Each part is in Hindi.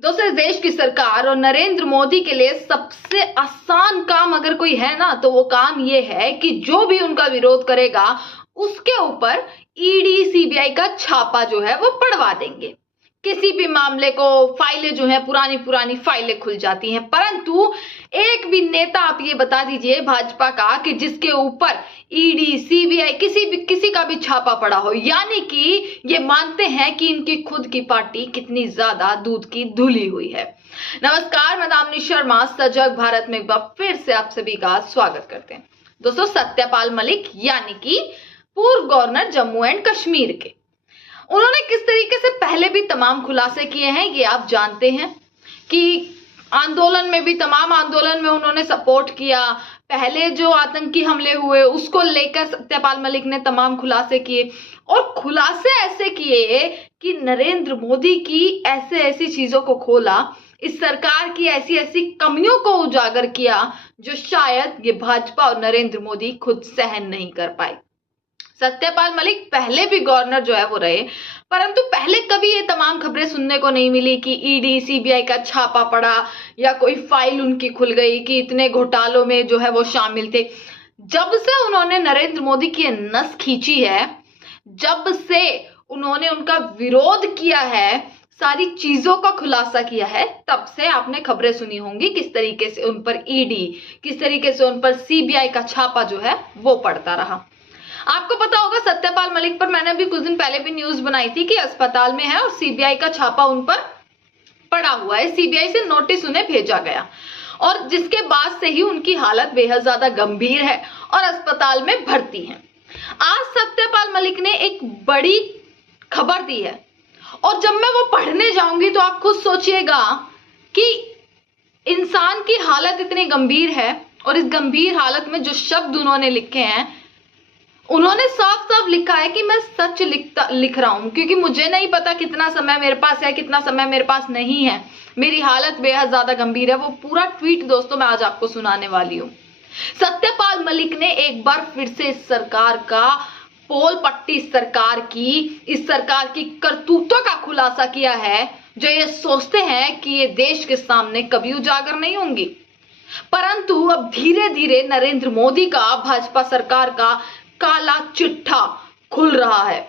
दोस्तों, इस देश की सरकार और नरेंद्र मोदी के लिए सबसे आसान काम अगर कोई है ना, तो वो काम ये है कि जो भी उनका विरोध करेगा उसके ऊपर ईडी सीबीआई का छापा जो है वो पड़वा देंगे। किसी भी मामले को फाइलें जो है पुरानी पुरानी फाइलें खुल जाती हैं, परंतु एक भी नेता आप ये बता दीजिए भाजपा का कि जिसके ऊपर ईडी सीबीआई किसी का भी छापा पड़ा हो, यानी कि ये मानते हैं कि इनकी खुद की पार्टी कितनी ज्यादा दूध की धुली हुई है। नमस्कार, मैं दामिनी शर्मा सजग भारत में एक बार फिर से आप सभी का स्वागत करते हैं। दोस्तों, सत्यपाल मलिक यानी कि पूर्व गवर्नर जम्मू एंड कश्मीर के, उन्होंने किस तरीके से पहले भी तमाम खुलासे किए हैं ये आप जानते हैं कि आंदोलन में भी, तमाम आंदोलन में उन्होंने सपोर्ट किया। पहले जो आतंकी हमले हुए उसको लेकर सत्यपाल मलिक ने तमाम खुलासे किए, और खुलासे ऐसे किए कि नरेंद्र मोदी की ऐसे ऐसी चीजों को खोला, इस सरकार की ऐसी ऐसी कमियों को उजागर किया जो शायद ये भाजपा और नरेंद्र मोदी खुद सहन नहीं कर पाए। सत्यपाल मलिक पहले भी गवर्नर जो है वो रहे, परंतु पहले कभी ये तमाम खबरें सुनने को नहीं मिली कि ईडी सीबीआई का छापा पड़ा या कोई फाइल उनकी खुल गई कि इतने घोटालों में जो है वो शामिल थे। जब से उन्होंने नरेंद्र मोदी की नस खींची है, जब से उन्होंने उनका विरोध किया है, सारी चीजों का खुलासा किया है, तब से आपने खबरें सुनी होंगी किस तरीके से उन पर ईडी, किस तरीके से उन पर सीबीआई का छापा जो है वो पड़ता रहा। आपको पता होगा सत्यपाल मलिक पर मैंने अभी कुछ दिन पहले भी न्यूज बनाई थी कि अस्पताल में है और सीबीआई का छापा उन पर पड़ा हुआ है। सीबीआई से नोटिस उन्हें भेजा गया और जिसके बाद से ही उनकी हालत बेहद ज्यादा गंभीर है और अस्पताल में भर्ती है। आज सत्यपाल मलिक ने एक बड़ी खबर दी है और जब मैं वो पढ़ने जाऊंगी तो आप खुद सोचिएगा कि इंसान की हालत इतनी गंभीर है, और इस गंभीर हालत में जो शब्द उन्होंने लिखे हैं, उन्होंने साफ साफ लिखा है कि मैं सच लिख रहा हूं, क्योंकि मुझे नहीं पता कितना समय मेरे पास है, कितना समय मेरे पास नहीं है, मेरी हालत बेहद ज्यादा गंभीर है। वो पूरा ट्वीट दोस्तों मैं आज आपको सुनाने वाली हूं। सत्यपाल मलिक ने एक बार फिर से इस सरकार का पोल पट्टी, इस सरकार की करतूतों का खुलासा किया है, जो ये सोचते हैं कि ये देश के सामने कभी उजागर नहीं होंगी। परंतु अब धीरे धीरे नरेंद्र मोदी का, भाजपा सरकार का काला चिट्ठा खुल रहा है।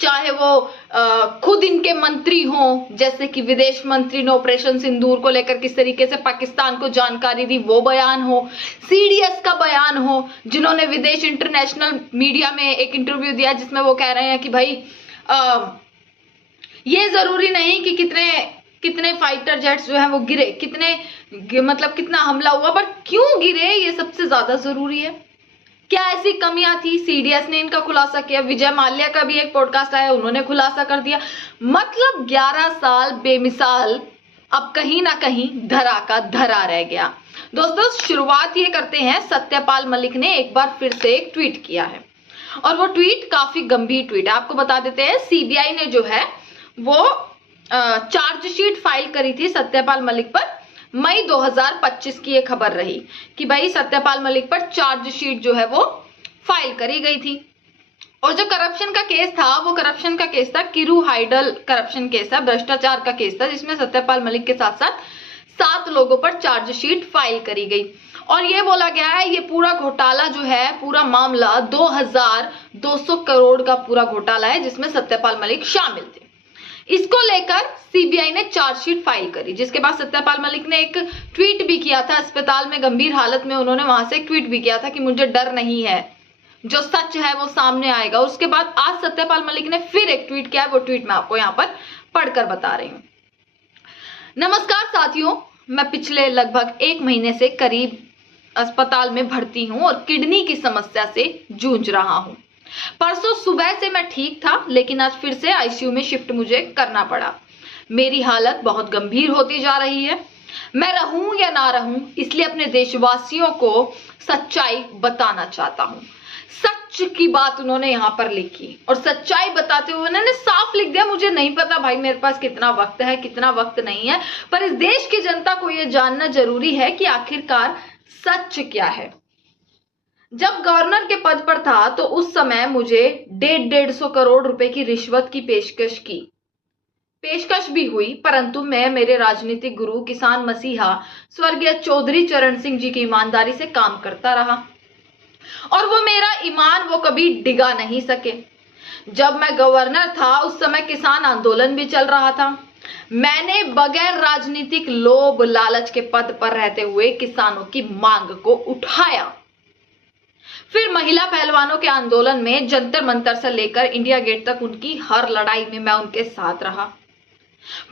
चाहे वो खुद इनके मंत्री हों, जैसे कि विदेश मंत्री ने ऑपरेशन सिंदूर को लेकर किस तरीके से पाकिस्तान को जानकारी दी, वो बयान हो, सीडीएस का बयान हो, जिन्होंने विदेश इंटरनेशनल मीडिया में एक इंटरव्यू दिया जिसमें वो कह रहे हैं कि भाई ये जरूरी नहीं कि कितने फाइटर जेट्स जो है वो गिरे, कितना हमला हुआ, बट क्यों गिरे ये सबसे ज्यादा जरूरी है। क्या ऐसी कमियां थी, सीडीएस ने इनका खुलासा किया। विजय माल्या का भी एक पॉडकास्ट आया, उन्होंने खुलासा कर दिया। मतलब 11 साल बेमिसाल अब कहीं ना कहीं धरा का धरा रह गया। दोस्तों, शुरुआत ये करते हैं, सत्यपाल मलिक ने एक बार फिर से एक ट्वीट किया है और वो ट्वीट काफी गंभीर ट्वीट है। आपको बता देते हैं, सीबीआई ने जो है वो चार्जशीट फाइल करी थी सत्यपाल मलिक पर। मई 2025 की ये खबर रही कि भाई सत्यपाल मलिक पर चार्जशीट जो है वो फाइल करी गई थी। और जो करप्शन का केस था, वो करप्शन का केस था किरू हाइडल करप्शन केस था, भ्रष्टाचार का केस था, जिसमें सत्यपाल मलिक के साथ साथ 7 लोगों पर चार्जशीट फाइल करी गई। और ये बोला गया है ये पूरा घोटाला जो है, पूरा मामला 2200 करोड़ का पूरा घोटाला है, जिसमें सत्यपाल मलिक शामिल थे। इसको लेकर सीबीआई ने चार्जशीट फाइल करी, जिसके बाद सत्यपाल मलिक ने एक ट्वीट भी किया था। अस्पताल में गंभीर हालत में उन्होंने वहां से एक ट्वीट भी किया था कि मुझे डर नहीं है, जो सच है वो सामने आएगा। उसके बाद आज सत्यपाल मलिक ने फिर एक ट्वीट किया है, वो ट्वीट मैं आपको यहां पर पढ़कर बता रही हूं। नमस्कार साथियों, मैं पिछले लगभग 1 महीने से करीब अस्पताल में भर्ती हूं और किडनी की समस्या से जूझ रहा हूं। परसों सुबह से मैं ठीक था, लेकिन आज फिर से आईसीयू में शिफ्ट मुझे करना पड़ा। मेरी हालत बहुत गंभीर होती जा रही है। मैं रहूं या ना रहूं, इसलिए अपने देशवासियों को सच्चाई बताना चाहता हूं। सच की बात उन्होंने यहां पर लिखी और सच्चाई बताते हुए उन्होंने साफ लिख दिया, मुझे नहीं पता भाई मेरे पास कितना वक्त है, कितना वक्त नहीं है, पर इस देश की जनता को यह जानना जरूरी है कि आखिरकार सच क्या है। जब गवर्नर के पद पर था तो उस समय मुझे 150 करोड़ रुपए की रिश्वत की पेशकश की। पेशकश भी हुई, परंतु मैं मेरे राजनीतिक गुरु किसान मसीहा स्वर्गीय चौधरी चरण सिंह जी की ईमानदारी से काम करता रहा और वो मेरा ईमान वो कभी डिगा नहीं सके। जब मैं गवर्नर था उस समय किसान आंदोलन भी चल रहा था। मैंने बगैर राजनीतिक लोभ लालच के पद पर रहते हुए किसानों की मांग को उठाया। फिर महिला पहलवानों के आंदोलन में जंतर मंतर से लेकर इंडिया गेट तक उनकी हर लड़ाई में मैं उनके साथ रहा।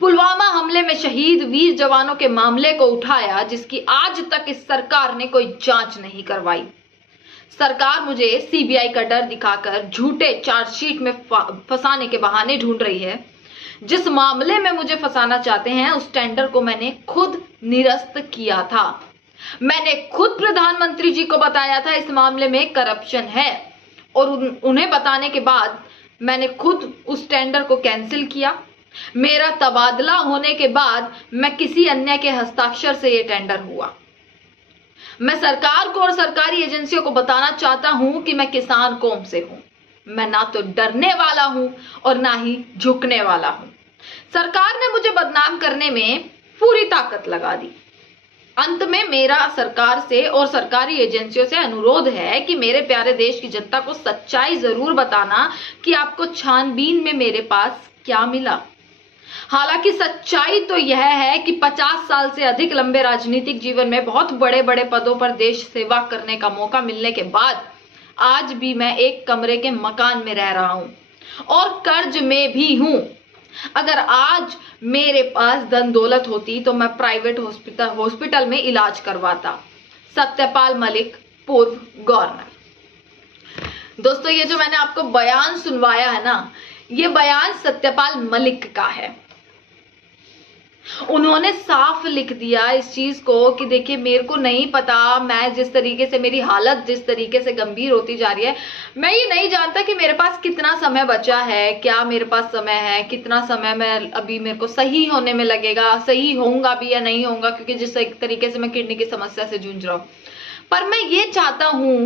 पुलवामा हमले में शहीद वीर जवानों के मामले को उठाया, जिसकी आज तक इस सरकार ने कोई जांच नहीं करवाई। सरकार मुझे सीबीआई का डर दिखाकर झूठे चार्जशीट में फंसाने के बहाने ढूंढ रही है। जिस मामले में मुझे फंसाना चाहते हैं उस टेंडर को मैंने खुद निरस्त किया था। मैंने खुद प्रधानमंत्री जी को बताया था इस मामले में करप्शन है और उन्हें बताने के बाद मैंने खुद उस टेंडर को कैंसिल किया। मेरा तबादला होने के बाद मैं किसी अन्य के हस्ताक्षर से यह टेंडर हुआ। मैं सरकार को और सरकारी एजेंसियों को बताना चाहता हूं कि मैं किसान कौम से हूं। मैं ना तो डरने वाला हूं और ना ही झुकने वाला हूं। सरकार ने मुझे बदनाम करने में पूरी ताकत लगा दी। अंत में मेरा सरकार से और सरकारी एजेंसियों से अनुरोध है कि मेरे प्यारे देश की जनता को सच्चाई जरूर बताना कि आपको छानबीन में मेरे पास क्या मिला। हालांकि सच्चाई तो यह है कि 50 साल से अधिक लंबे राजनीतिक जीवन में बहुत बड़े बड़े पदों पर देश सेवा करने का मौका मिलने के बाद आज भी मैं एक कमरे के मकान में रह रहा हूं और कर्ज में भी हूं। अगर आज मेरे पास धन दौलत होती तो मैं प्राइवेट हॉस्पिटल में इलाज करवाता। सत्यपाल मलिक, पूर्व गवर्नर। दोस्तों, ये जो मैंने आपको बयान सुनवाया है ना, ये बयान सत्यपाल मलिक का है। उन्होंने साफ लिख दिया इस चीज को कि देखिए, मेरे को नहीं पता, मैं जिस तरीके से मेरी हालत जिस तरीके से गंभीर होती जा रही है, मैं ये नहीं जानता कि मेरे पास कितना समय बचा है, क्या मेरे पास समय है, कितना समय मैं अभी मेरे को सही होने में लगेगा, सही होऊंगा भी या नहीं होऊंगा, क्योंकि जिस तरीके से मैं किडनी की समस्या से जूझ रहा हूं। पर मैं ये चाहता हूं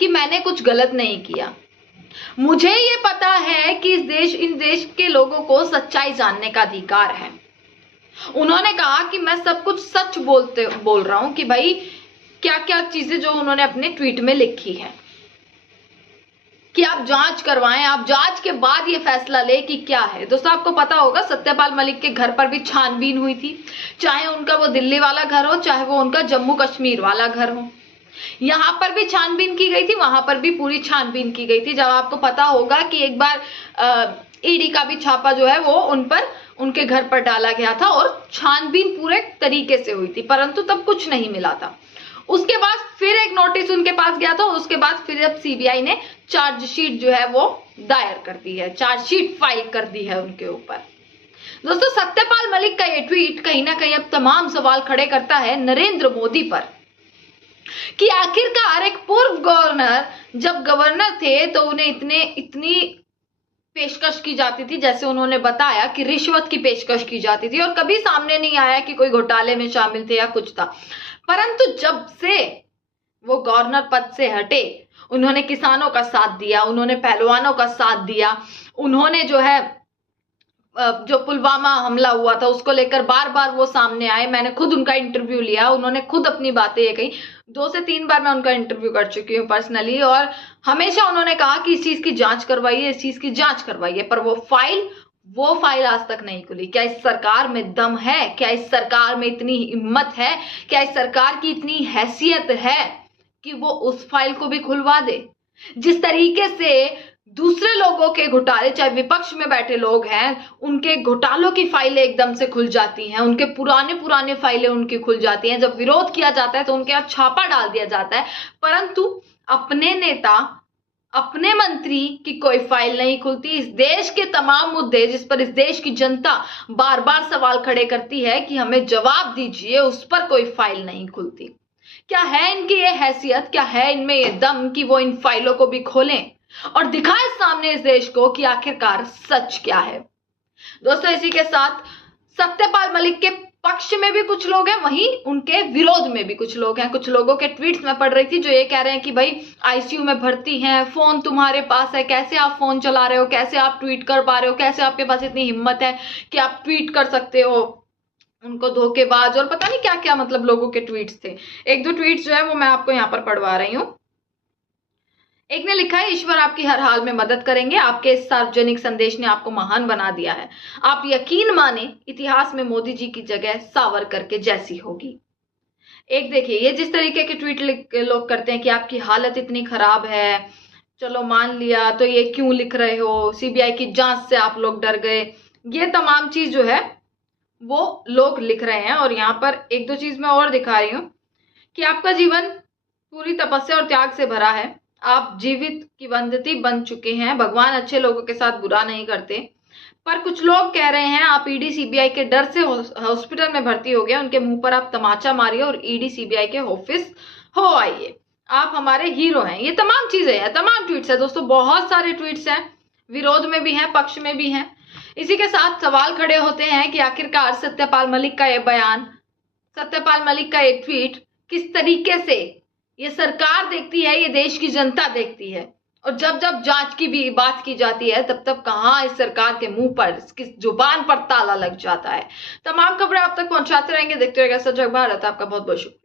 कि मैंने कुछ गलत नहीं किया। मुझे ये पता है कि इन देश के लोगों को सच्चाई जानने का अधिकार है। उन्होंने कहा कि मैं सब कुछ सच बोल रहा हूं कि भाई क्या क्या चीजें जो उन्होंने अपने ट्वीट में लिखी है कि आप जांच करवाएं, आप जांच के बाद ये फैसला ले कि क्या है। दोस्तों, आपको पता होगा सत्यपाल मलिक के घर पर भी छानबीन हुई थी, चाहे उनका वो दिल्ली वाला घर हो, चाहे वो उनका जम्मू कश्मीर वाला घर हो। यहां पर भी छानबीन की गई थी, वहां पर भी पूरी छानबीन की गई थी। जब आपको पता होगा कि एक बार ईडी का भी छापा जो है वो उनके घर पर डाला गया था और छानबीन पूरे तरीके से हुई थी, परंतु तब कुछ नहीं मिला था। उसके बाद फिर एक नोटिस उनके पास गया था, उसके बाद फिर अब सीबीआई ने चार्जशीट जो है वो दायर कर दी है, चार्जशीट फाइल कर दी है उनके ऊपर। दोस्तों, सत्यपाल मलिक का ये ट्वीट कहीं ना कहीं अब तमाम सवाल खड़े करता है नरेंद्र मोदी पर कि आखिरकार एक पूर्व गवर्नर जब गवर्नर थे तो उन्हें इतनी पेशकश की जाती थी, जैसे उन्होंने बताया कि रिश्वत की पेशकश की जाती थी, और कभी सामने नहीं आया कि कोई घोटाले में शामिल थे या कुछ था। परंतु जब से वो गवर्नर पद से हटे, उन्होंने किसानों का साथ दिया, उन्होंने पहलवानों का साथ दिया, उन्होंने जो पुलवामा हमला हुआ था उसको लेकर बार बार वो सामने आए। मैंने खुद उनका इंटरव्यू लिया, उन्होंने खुद अपनी बातें ये कही। 2 से 3 बार मैं उनका इंटरव्यू कर चुकी हूँ पर्सनली, और हमेशा उन्होंने कहा कि इस चीज की जांच करवाइए, इस चीज की जांच करवाइए, पर वो फाइल आज तक नहीं खुली। क्या इस सरकार में दम है? क्या इस सरकार में इतनी हिम्मत है? क्या इस सरकार की इतनी हैसियत है कि वो उस फाइल को भी खुलवा दे? जिस तरीके से दूसरे लोगों के घोटाले, चाहे विपक्ष में बैठे लोग हैं, उनके घोटालों की फाइलें एकदम से खुल जाती हैं, उनके पुराने फाइलें उनकी खुल जाती हैं। जब विरोध किया जाता है तो उनके यहाँ छापा डाल दिया जाता है, परंतु अपने नेता, अपने मंत्री की कोई फाइल नहीं खुलती। इस देश के तमाम मुद्दे जिस पर इस देश की जनता बार बार सवाल खड़े करती है कि हमें जवाब दीजिए, उस पर कोई फाइल नहीं खुलती। क्या है इनकी ये हैसियत, क्या है इनमें ये दम कि वो इन फाइलों को भी खोलें और दिखाए सामने इस देश को कि आखिरकार सच क्या है? दोस्तों, इसी के साथ सत्यपाल मलिक के पक्ष में भी कुछ लोग हैं, वहीं उनके विरोध में भी कुछ लोग हैं। कुछ लोगों के ट्वीट्स मैं पढ़ रही थी जो ये कह रहे हैं कि भाई आईसीयू में भर्ती हैं, फोन तुम्हारे पास है, कैसे आप फोन चला रहे हो, कैसे आप ट्वीट कर पा रहे हो, कैसे आपके पास इतनी हिम्मत है कि आप ट्वीट कर सकते हो, उनको धोखेबाज, और पता नहीं क्या क्या मतलब लोगों के ट्वीट्स थे। एक दो ट्वीट्स जो है वो मैं आपको यहाँ पर पढ़वा रही हूँ। एक ने लिखा है, ईश्वर आपकी हर हाल में मदद करेंगे, आपके इस सार्वजनिक संदेश ने आपको महान बना दिया है। आप यकीन माने इतिहास में मोदी जी की जगह सावरकर के जैसी होगी। एक देखिए, ये जिस तरीके के ट्वीट लोग करते हैं कि आपकी हालत इतनी खराब है, चलो मान लिया, तो ये क्यों लिख रहे हो, सीबीआई की जांच से आप लोग डर गए, ये तमाम चीज जो है वो लोग लिख रहे हैं। और यहाँ पर एक दो चीज मैं और दिखा रही हूँ कि आपका जीवन पूरी तपस्या और त्याग से भरा है, आप जीवित किंवदंती बन चुके हैं, भगवान अच्छे लोगों के साथ बुरा नहीं करते। पर कुछ लोग कह रहे हैं आप ईडी सीबीआई के डर से हॉस्पिटल में भर्ती हो गए, उनके मुंह पर आप तमाचा मारिए और ईडी सीबीआई के ऑफिस हो आइए, आप हमारे हीरो हैं। ये तमाम चीजें हैं, तमाम ट्वीट्स है दोस्तों, बहुत सारे ट्वीट्स हैं, विरोध में भी हैं, पक्ष में भी हैं। इसी के साथ सवाल खड़े होते हैं कि आखिरकार सत्यपाल मलिक का ये बयान, सत्यपाल मलिक का ये ट्वीट किस तरीके से ये सरकार देखती है, ये देश की जनता देखती है, और जब जब जांच की भी बात की जाती है तब तब कहां इस सरकार के मुंह पर, इसकी जुबान पर ताला लग जाता है। तमाम खबरें आप तक पहुंचाते रहेंगे, देखते रहिएगा सजग भारत। आपका बहुत बहुत शुक्रिया।